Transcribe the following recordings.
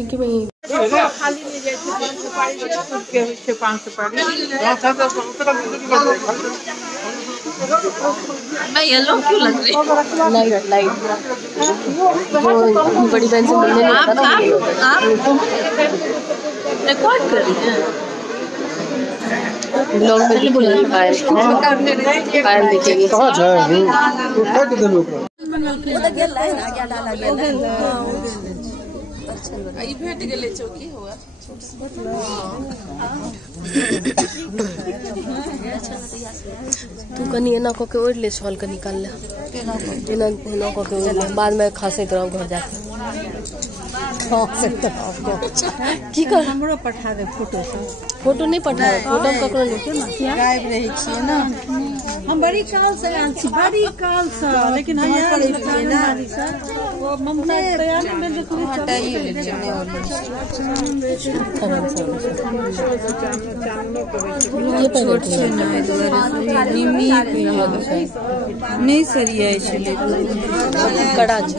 चिंकी भाई खाली ले जाए 5 सुपारी मैं येलो क्यों लग रही लाइट जो बड़ी बहन से मिलने नहीं आता ना। आप रिकॉर्ड कर रही हैं ब्लॉग में दिखेगी पायल दिखेगी। भेट गेले चौकी हुआ तू कनी एना को के ओढ़ ले शॉल के निकाल ले एना को के ओढ़ ले बाद में खासे तरह घर जाके की कर हमरो पठा दे फोटो सब फोटो नहीं पठा फोटो ककरो लेके ना गायब रही छी ना हम बड़ी काल से आल छी बड़ी काल से लेकिन हम करे छी ना वो ममता तैयार में जो तू हटाई ले चने और ये पहले छे ना निमी नहीं सरिया छले कड़ा छ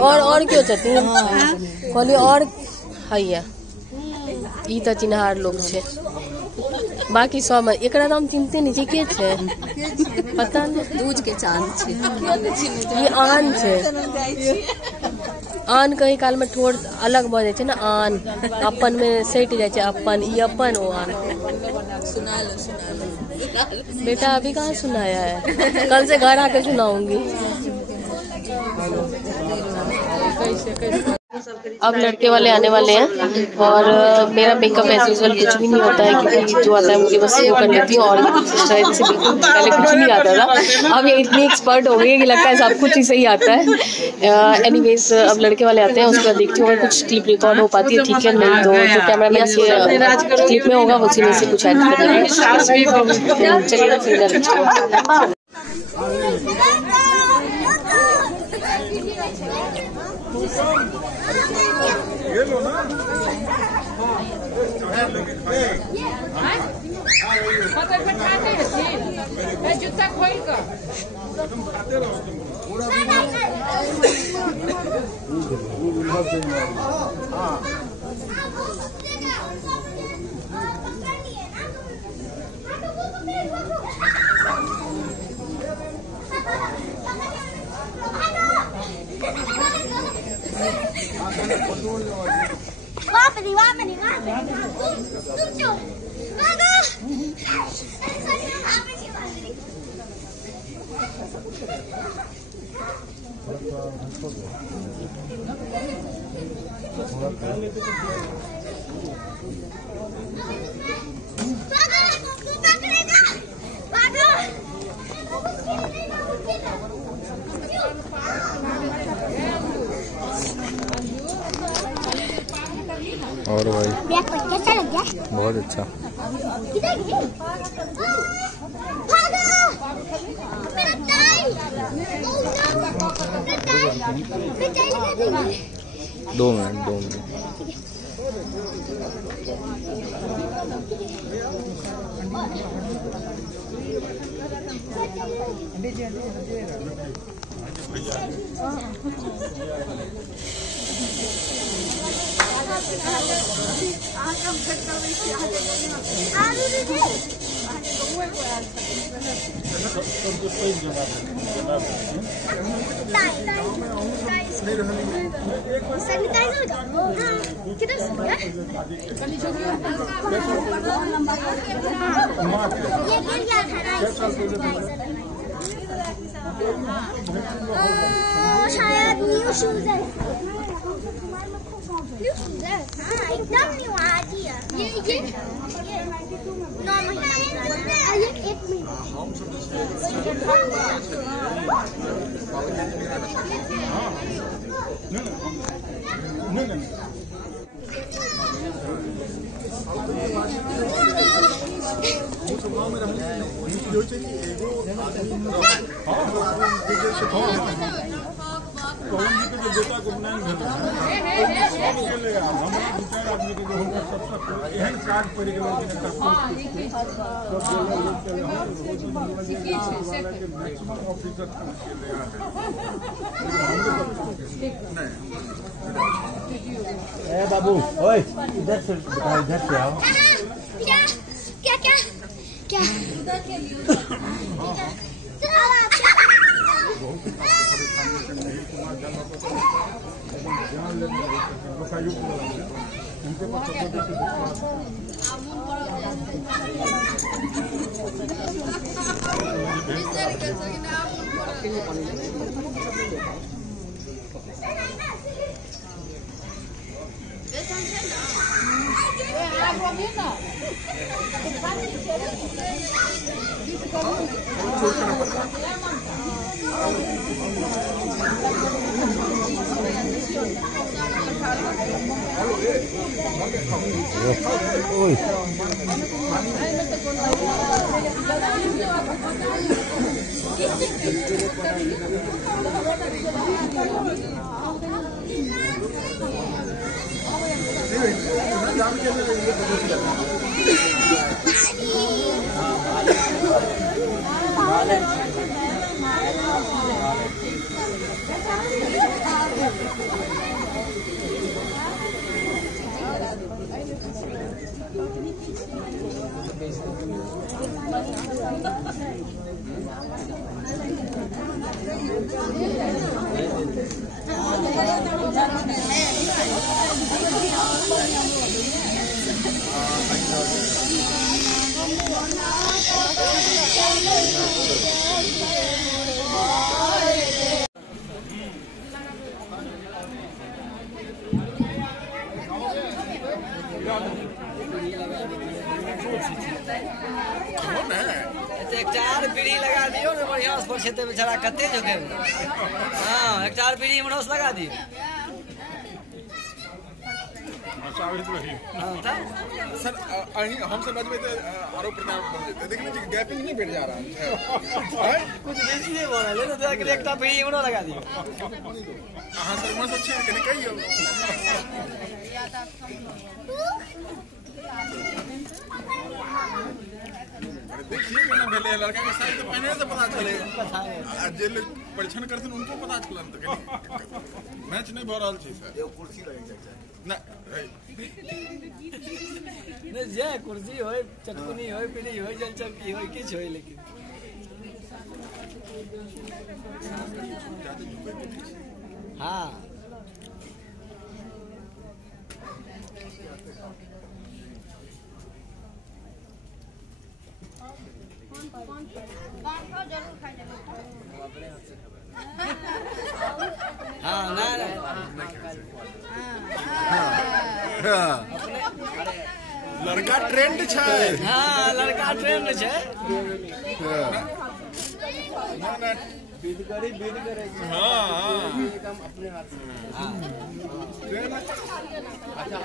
और क्यों चाहती कहली और हैया ई त चिन्हार लोग छे बाकी सब एकरा नाम चिन्हते नहीं छे के छे पता नहीं दूज के चांद छे ये आन छे आन कहीं काल में ठोर अलग भ जाय छे ना आन अपन में सट जाय छे अपन ई अपन ओ आन सुना लो बेटा अभी कहाँ सुनाया है कल से घर आके सुनाऊंगी। अब लड़के वाले आने वाले हैं और मेरा मेकअप एज यूजुअल कुछ भी नहीं होता है क्योंकि जो आता है मुझे बस वो कर लेती हूँ और शायद से बिल्कुल पहले कुछ नहीं आता था। अब ये इतनी एक्सपर्ट हो गई है कि लगता है सब कुछ ही सही आता है। एनीवेज अब लड़के वाले आते हैं उसके बाद देखती हूँ अगर कुछ क्लिप रिकॉर्ड हो पाती है ठीक है नहीं तो जो कैमरा मैन क्लिप में होगा उसी में से कुछ ऐड कर देंगे। चलिए फिर ये लो ना जूता खोल कर तुम खाते रहो पूरा और भाई कैसा लग गया? बहुत अच्छा। दो मिनट शायद न्यू शूज है हाँ एकदम न्यू आज ही है ये 9 महीना ये 1 महीना पवन जी के जो बेटा को उपनयन भेल सब गेले हम दू चार आदमी के हुनका सबसे एहन काज पड़ि गेलै कि मैक्सिमम ऑफिसर बाबू ओए इधर से आओ। क्या क्या क्या क्या एक चार पीढ़ी लगा दियो ना बढ़िया उस पर क्षेत्र बेचारा कते जो के हां एक चार पीढ़ी मनोस लगा दियो सर हमसे बजबे तो आरोप प्रत्यारोप देख लीजिए गैपिंग नहीं बैठ जा रहा है कुछ बेसी नहीं बोल रहे तो एक पीढ़ी मनो लगा दियो हां सर मन अच्छे कने कहियो देखिए ना भेले लड़का के साइज तो पहने से पता चले जे लोग परीक्षण करथन उनको पता चलन तो मैच नहीं भ रहल छी सर एगो कुर्सी लगे जाय ना ने जे कुर्सी होय चटकुनी होय पीढ़ी होय जल चौकी होय किछ होय लेकिन हां हाँ ना लड़का ट्रेंड छै हाँ लड़का ट्रेंड छै बीद करे हां अपने हाथ में अच्छा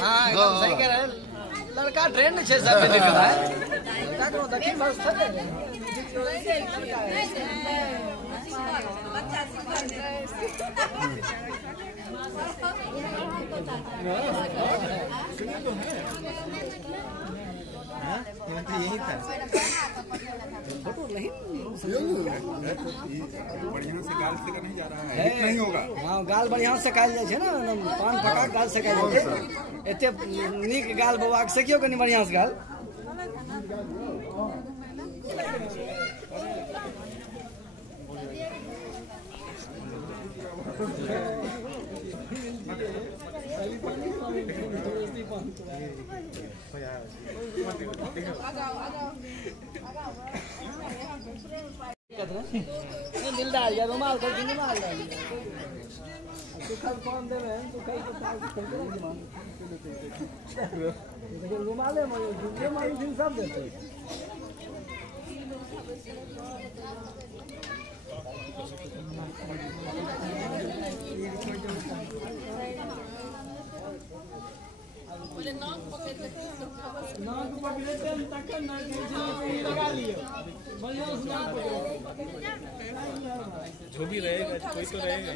हाँ एकदम सही कह रहे हैं लड़का ट्रेंड छै सब में लिखल है लड़का को दक्षिण भारत यही था फोटो नहीं बढ़िया से गाल से नहीं जा रहा है नहीं होगा हाँ गाल बढ़िया से कायल जाय छै ना पान पका गाल से कायल जाय छै एते नीक गाल बौआ के सकियो कनी बढ़िया से गाल दिलदार या रुमाल कर रुमाल डाल तू कल फोन दे रहे हैं तू कहीं के साथ खेल कर जमान लेकिन रुमाले में दूसरे मालूम दिन सब देते जो भी रहेगा कोई तो रहेगा,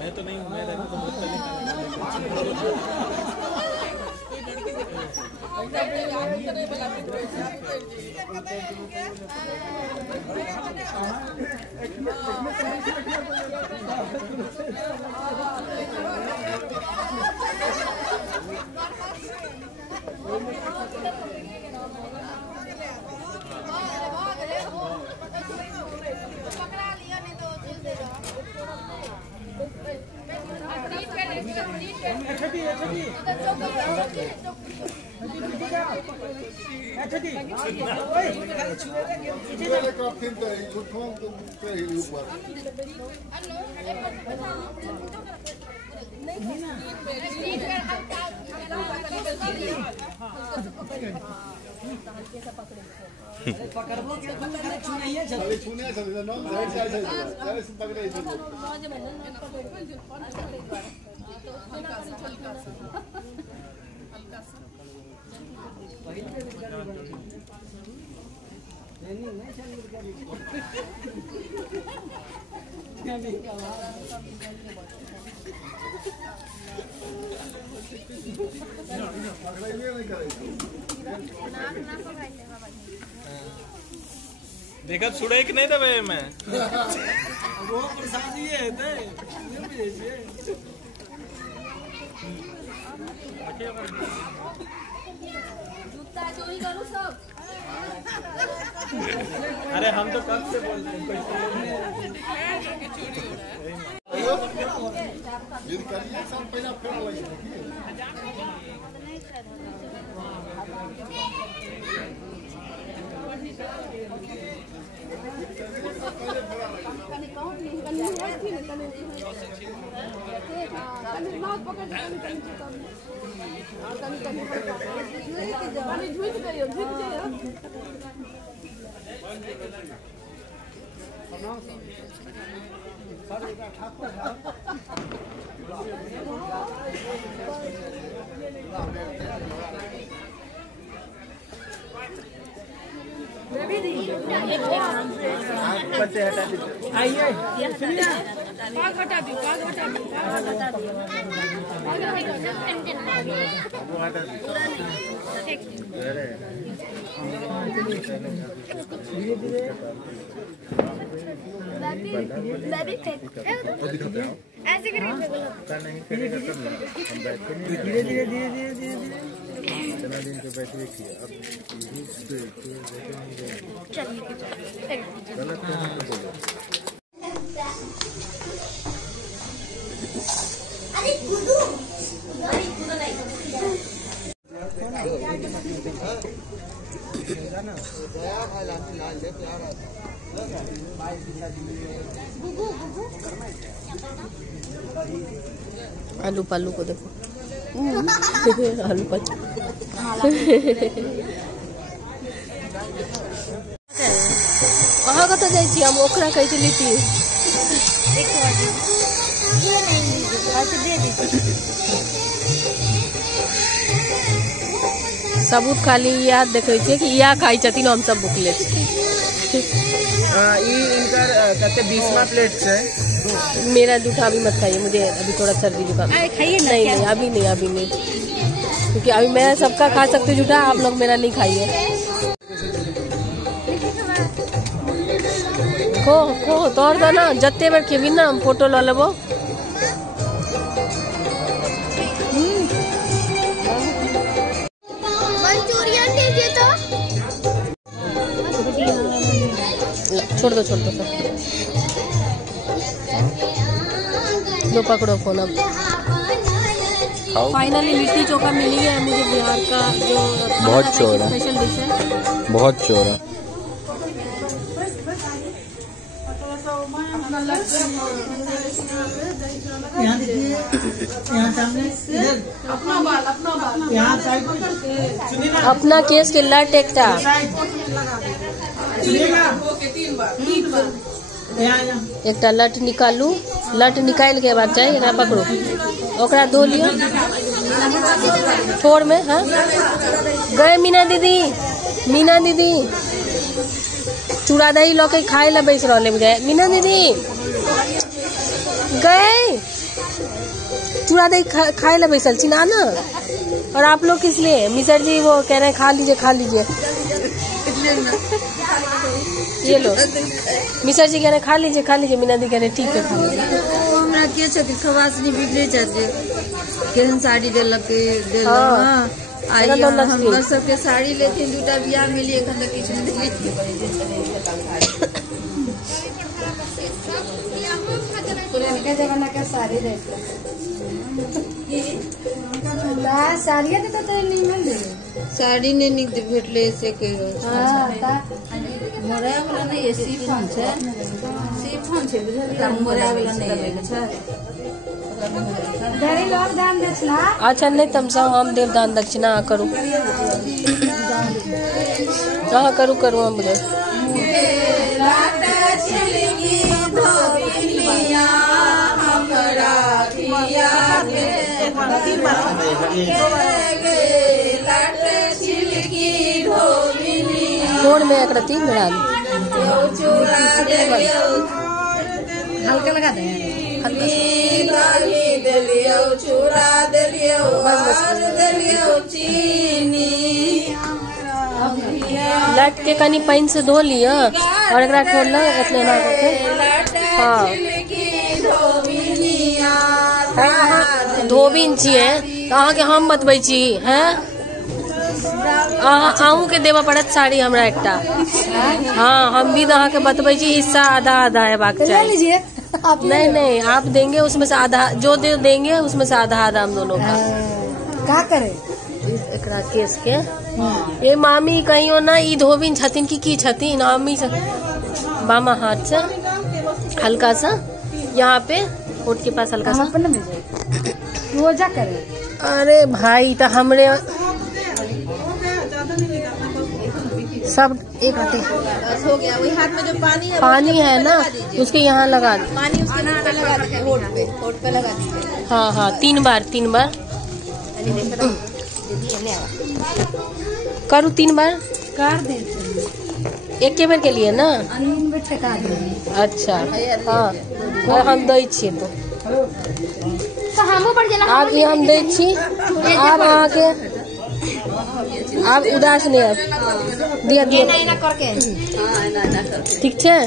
मैं तो नहीं हूँ, मैं रहूँ तो देखा छुड़े कि नहीं दबे मैं वो प्रसादी है अरे हम तो कब से बोल रहे ऐसे करेंगे धीरे धीरे इतना दिन तो बैठे किया अब गलत तो नहीं बोलो। आलू पालू को देखो आलू पालू वहाँ कत जाइए हम ओकरा कही लिट्टी सबूत खाली याद देखे कि या खाई छथिन हम सब भूखले इनका 20वां प्लेट है। मेरा जूठा अभी मत खाइए, मुझे अभी थोड़ा सर्दी जुकाम नहीं अभी नहीं क्योंकि अभी मैं सबका खा सकती जूठा, आप लोग मेरा नहीं खाइए। खो तोड़ दो ना जत्ते बार खेबी ना फोटो ला लेबो। मंचूरियन दीजिए तो छोड़ दो लो पकड़ो फोन। अब फाइनली लिट्टी चोखा मिली है मुझे, बिहार का जो बहुत चोर है, स्पेशल डिश है, बहुत चोर है। अपना केस के लट एकटा लट निकालू, लट निकाल के बाद चाहिए एकरा पकड़ो, ओकरा धो लियो। फोर में। हाँ गए मीना दीदी, मीना दीदी चूड़ा दही लौके खाए ला बैस रहे बुझाए। मीना दीदी गए चूड़ा दही खाए ला बैसल चिना ना। और आप लोग किस लिए? मिसर जी वो कह रहे हैं खा लीजिए खा लीजिए। ये लो मिसर जी कह रहे हैं खा लीजिए। मीना दी कह रहे ठीक है खा लीजिए। खवास नहीं बिगड़े जाते केहन साड़ी दिलक हम सबके साड़ी लेते दूटा बियाह मिली एखन तक किछु पुरानका जमाना का साड़ी रहते साड़िया तो नहीं मिल साड़ी ने निक भेटले से कहियो। हां ता मोरा वाला नहीं ये सिफन छे बुझलियै मोरा वाला नहीं है धरी लोग दान दक्षिणा। अच्छा नहीं तमसा हम देव दान दक्षिणा करू हाँ करू हम बुझे फोड़ में एक रती मिला हल्का लगा दे लट के कनी पानी से धो लिया और एकरा छोड़ना इतने ना करके। हाँ धोबीन छिए अहाँ के हम बतबै छी हैं अहूँ के देवा पड़त साड़ी हमरा एकटा। हाँ हम भी अहाँ के बतबै छी हिस्सा आधा आधा हेबाक चाहिए। नहीं आप देंगे उसमें से आधा जो देंगे उसमें से आधा आधा हम दोनों का। का करे एकरा केस के ये मामी कहियो ना ई धोबिन छथिन की छथिन मामी से बामा हाथ से हल्का सा यहाँ पे होठ के पास हल्का सा रोजा करे। अरे भाई तो हमरे सब एक हो गया वही हाथ में जो पानी है ना उसके यहाँ लगा दे पानी उसके नाक पे लगा दे होठ पे लगा दे। हाँ 3 बार करूँ 3 बार कर दे एक के बेर के लिए ना। अच्छा हाँ और हम दै छी तो आप ये हम दै छी आप अहाँ के आप उदास नहीं आप दिया ठीक है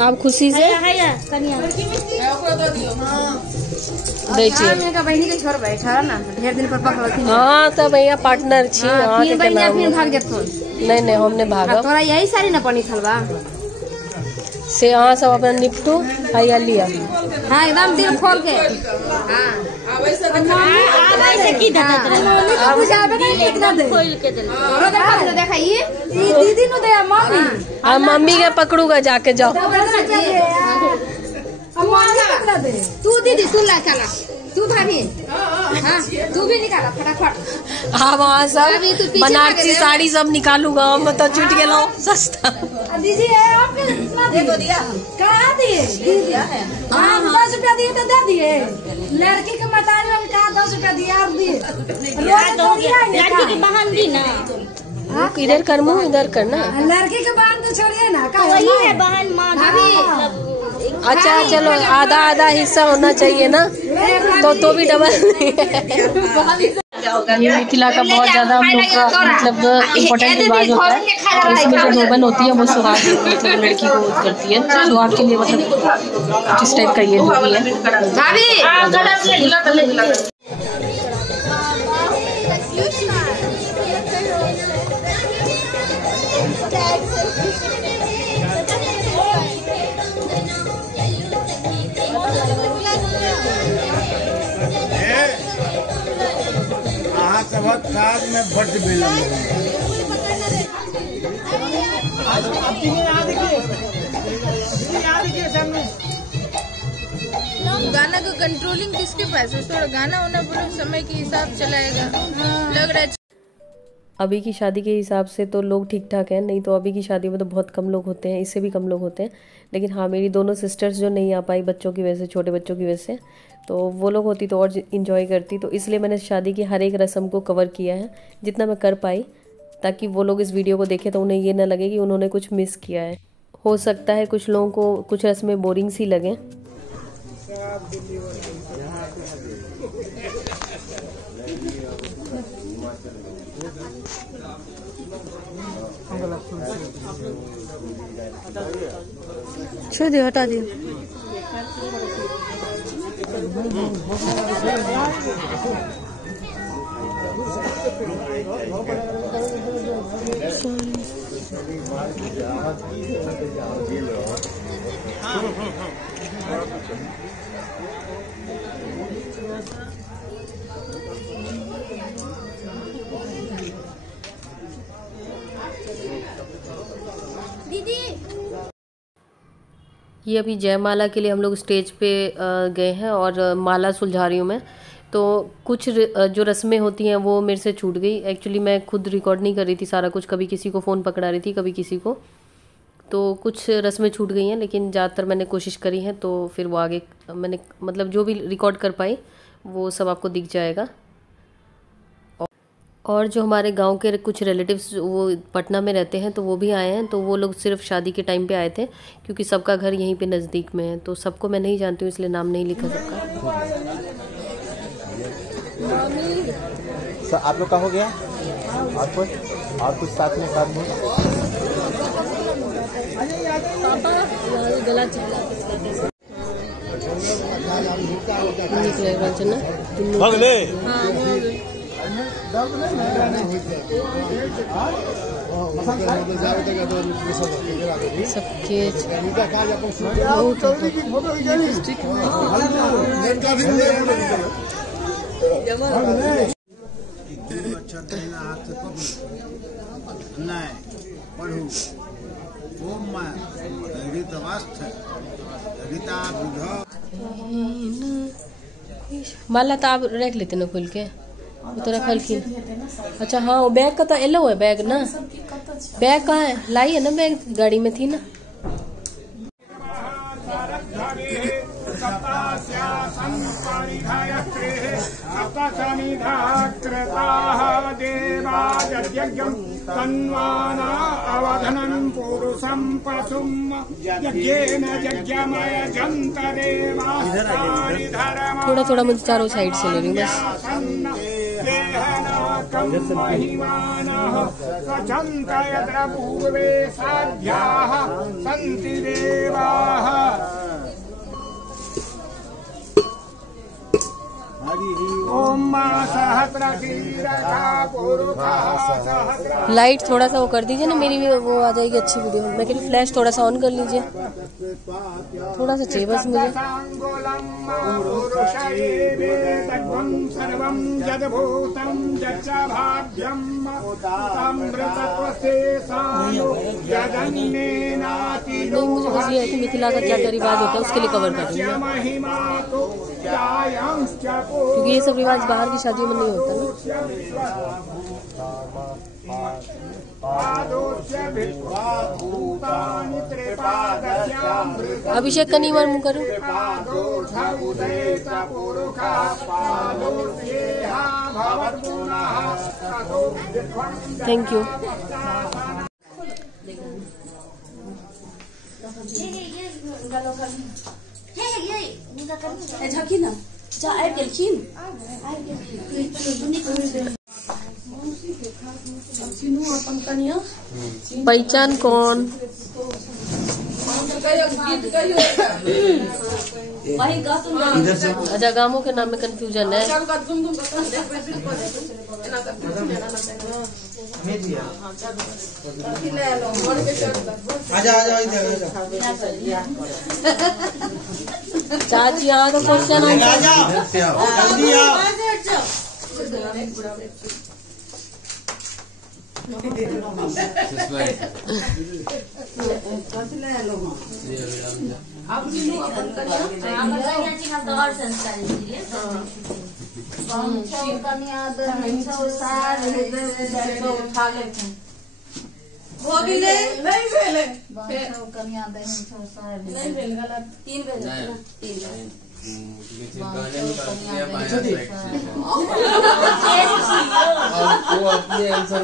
आप खुशी से दै छी। बहनी के छोड़ बैठा ना ढेर दिन पर पकड़। हाँ तो भैया पार्टनर छी अहाँ के नाम भाग जेतो। नहीं हमने भागा तोरा यही साड़ी ना पानी थलवा से अहाँ सब अपना निपटू भैया लिया। हाँ एकदम दिल खोल के। हाँ अब ऐसे की देता बुझावे नहीं लिखना दे खोल के दे देखा ये दीदी नु दे मम्मी अब मम्मी के पकड़ूगा जाके जाओ। तू दीदी तू ला चला तू भाभी हाँ तू भी निकाला फटाफट। हाँ वहाँ सब बनारसी साड़ी सब निकालूंगा हम तो छूट गया सस्ता। दीदी दे दो दिया कहा दिए 10 रुपया दिए तो दे दिए लड़की के मतारी में कहा 10 रुपया दिया आप दिए लड़की की बहन दी ना इधर कर मुँह इधर करना लड़की के बहन तो छोड़िए ना वही है बहन माँ भाभी। अच्छा चलो आधा आधा हिस्सा होना चाहिए ना तो भी डबल। ये मिथिला का बहुत ज्यादा हम लोग का मतलब इम्पोर्टेंट रिवाज होता है। इसमें जो धोबन होती है वो सुहाग मतलब लड़की को करती है सुहाग के लिए मतलब किस टाइप का ये धोबी है। में भट बेलन गाना का कंट्रोलिंग किसके पास है? थोड़ा गाना होना बोलो समय के हिसाब चलाएगा लग रहा है। अभी की शादी के हिसाब से तो लोग ठीक ठाक हैं, नहीं तो अभी की शादी में तो बहुत कम लोग होते हैं, इससे भी कम लोग होते हैं। लेकिन हाँ, मेरी दोनों सिस्टर्स जो नहीं आ पाई बच्चों की वजह से, छोटे बच्चों की वजह से, तो वो लोग होती तो और इन्जॉय करती। तो इसलिए मैंने शादी की हर एक रस्म को कवर किया है जितना मैं कर पाई, ताकि वो लोग इस वीडियो को देखें तो उन्हें ये ना लगे कि उन्होंने कुछ मिस किया है। हो सकता है कुछ लोगों को कुछ रस्में बोरिंग सी लगें। छोड़ दियो, हटा दियो। ये अभी जयमाला के लिए हम लोग स्टेज पे गए हैं और माला सुलझा रही हूँ मैं। तो कुछ जो रस्में होती हैं वो मेरे से छूट गई। एक्चुअली मैं खुद रिकॉर्ड नहीं कर रही थी सारा कुछ, कभी किसी को फ़ोन पकड़ा रही थी, कभी किसी को, तो कुछ रस्में छूट गई हैं, लेकिन ज़्यादातर मैंने कोशिश करी है। तो फिर वो आगे मैंने मतलब जो भी रिकॉर्ड कर पाई वो सब आपको दिख जाएगा। और जो हमारे गांव के कुछ रिलेटिव्स वो पटना में रहते हैं तो वो भी आए हैं। तो वो लोग सिर्फ शादी के टाइम पे आए थे, क्योंकि सबका घर यहीं पे नज़दीक में है। तो सबको मैं नहीं जानती हूँ, इसलिए नाम नहीं लिखा सबका। सर आप लोग का हो गया और कुछ साथ में गला माला तो आप रख लेते ना खोल के, तो रखल की। अच्छा हाँ, वो बैग का तो एलो है, बैग ना, बैग कहाँ है? लाई है ना बैग, गाड़ी में थी ना। थोड़ा थोड़ा मुझे चारों साइड से ले रही हूँ लाइट थोड़ा सा वो कर दीजिए ना, मेरी भी वो आ जाएगी अच्छी वीडियो। मैं कह रही फ्लैश थोड़ा सा ऑन कर लीजिए, थोड़ा सा चाहिए बस मुझे। नहीं, मुझे बस ये है कि मिथिला का क्या क्या रिवाज होता है उसके लिए कवर कर दूंगा, क्योंकि ये सब रिवाज बाहर की शादियों में नहीं होता ना। अभिषेक का नीमर मुँह करूँ। Thank you. पहचान कौन? अच्छा, गांवों के नाम में कंफ्यूजन है। चाची यहाँ तो क्वेश्चन उठा लेते वो भी नहीं भेले कन्या नहीं भेल गलत 3 भेल 3 अपने आंसर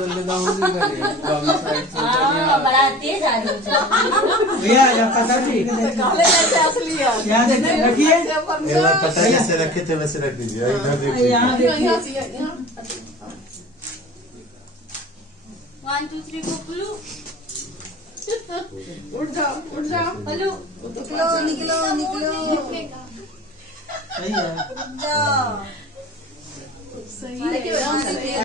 बड़ा तेज आदमी पता कैसे रखे थे वैसे रख दीजिए। इधर 1 2 3 गो पुलू उठ जाओ हेलो निकलो सही है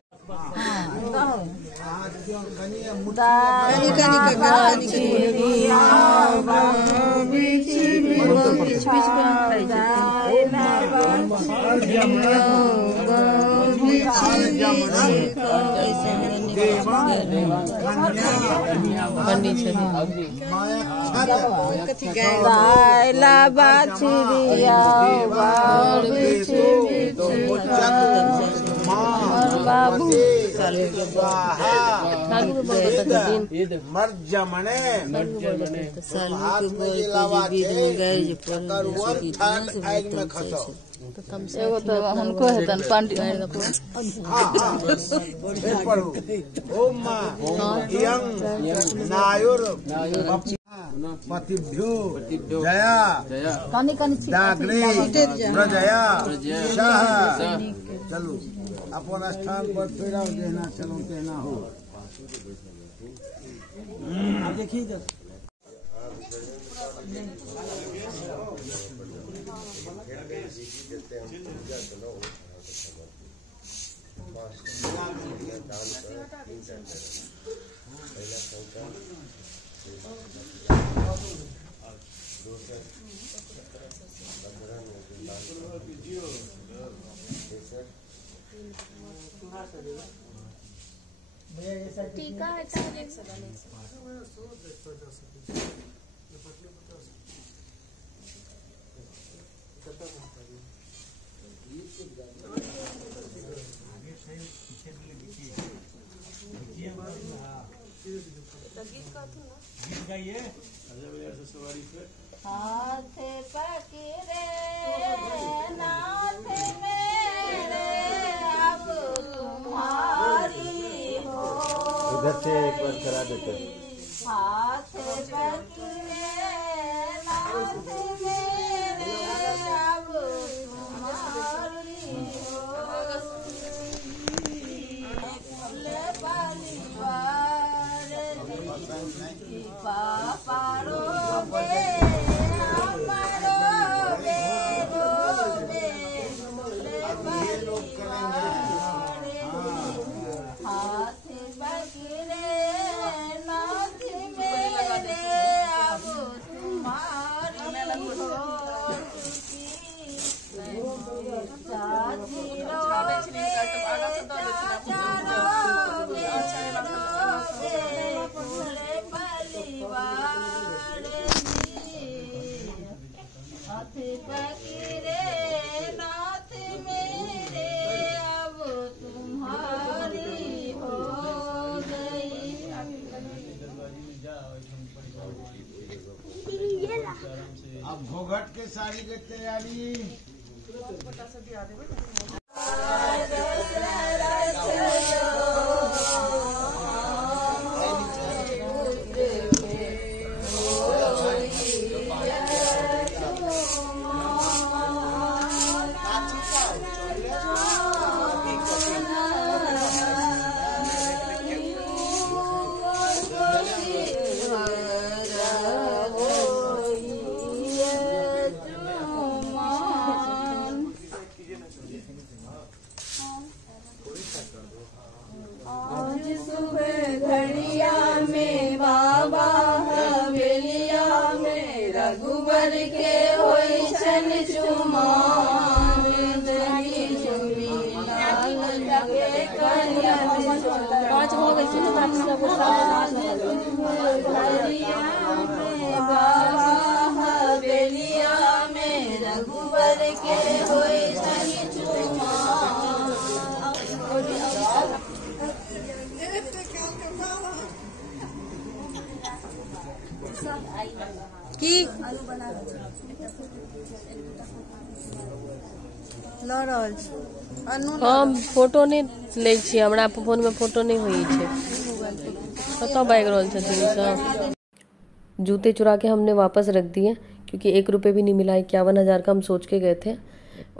मर जमने एगो तो हमको हेतन पंडित ओम नायुर पतिभ्यो जया दाग्रे प्रजया शाह। चलो अपन स्थान पर फिर आओ, जहना चलो कहना हो। देखिए टीका हटा हाथ पकड़े नाथ मेरे अब तुम्हारी हो। इधर से एक बार करा देते। हाथ पकड़े नाथ मेरे अब तुम्हारी हो। पारो हाथ बकरे नाथ मेरे अब तुम्हारी हाथ पकड़े नाथ मेरे अब तुम्हारी हो गई। अब घोघट के साड़ी की तैयारी। रघुबर के होई सन चुमान पाँच हो गई हवेलिया में रघुबर के होई सन चुमान। की लऽ रहल छी हम फोटो नहीं ले छी, हमरा फोन में फोटो नहीं हुई है। कतऽ भाग रहल छथिन सब। जूते चुरा के हमने वापस रख दिए क्योंकि 1 रुपये भी नहीं मिला। 51,000 का हम सोच के गए थे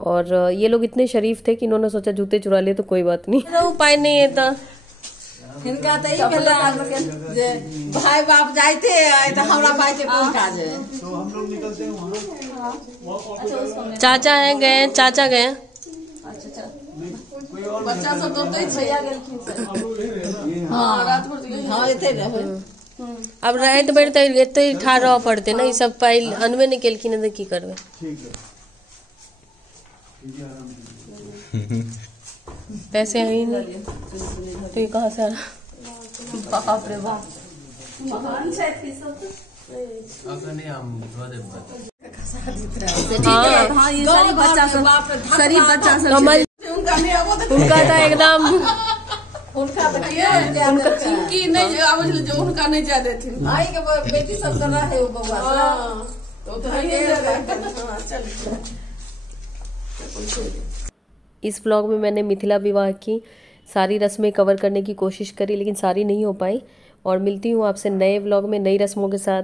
और ये लोग इतने शरीफ थे कि इन्होंने सोचा जूते चुरा लिए तो कोई बात नहीं, उपाय नहीं है। तो हिनका तो ई भेलै जे भाई बाप जाते तो हमरा भाई के कोन काज है। तो हम लोग निकलते हैं वहाँ। चाचा है गए, चाचा गए। बच्चा सब तो भैया गेलखिन से। हां रात भर हां एते रहे। अब रात भर तो एते ठाड़ रह पड़ते ना, ई सब पाइल अनबे नहीं केलखिन त की करबे। ठीक है। पैसे है ही नहीं तो ये कहाँ से आ रहा। बाप रे बाप। हाँ ये सारी बच्चा सब कमल उनका था एकदम उनका की नहीं जो उनका नहीं ज्यादा थी भाई के बेटी सब कर रहा है वो बउआ तो इस व्लॉग में मैंने मिथिला विवाह की सारी रस्में कवर करने की कोशिश करी, लेकिन सारी नहीं हो पाई। और मिलती हूँ आपसे नए व्लॉग में नई रस्मों के साथ।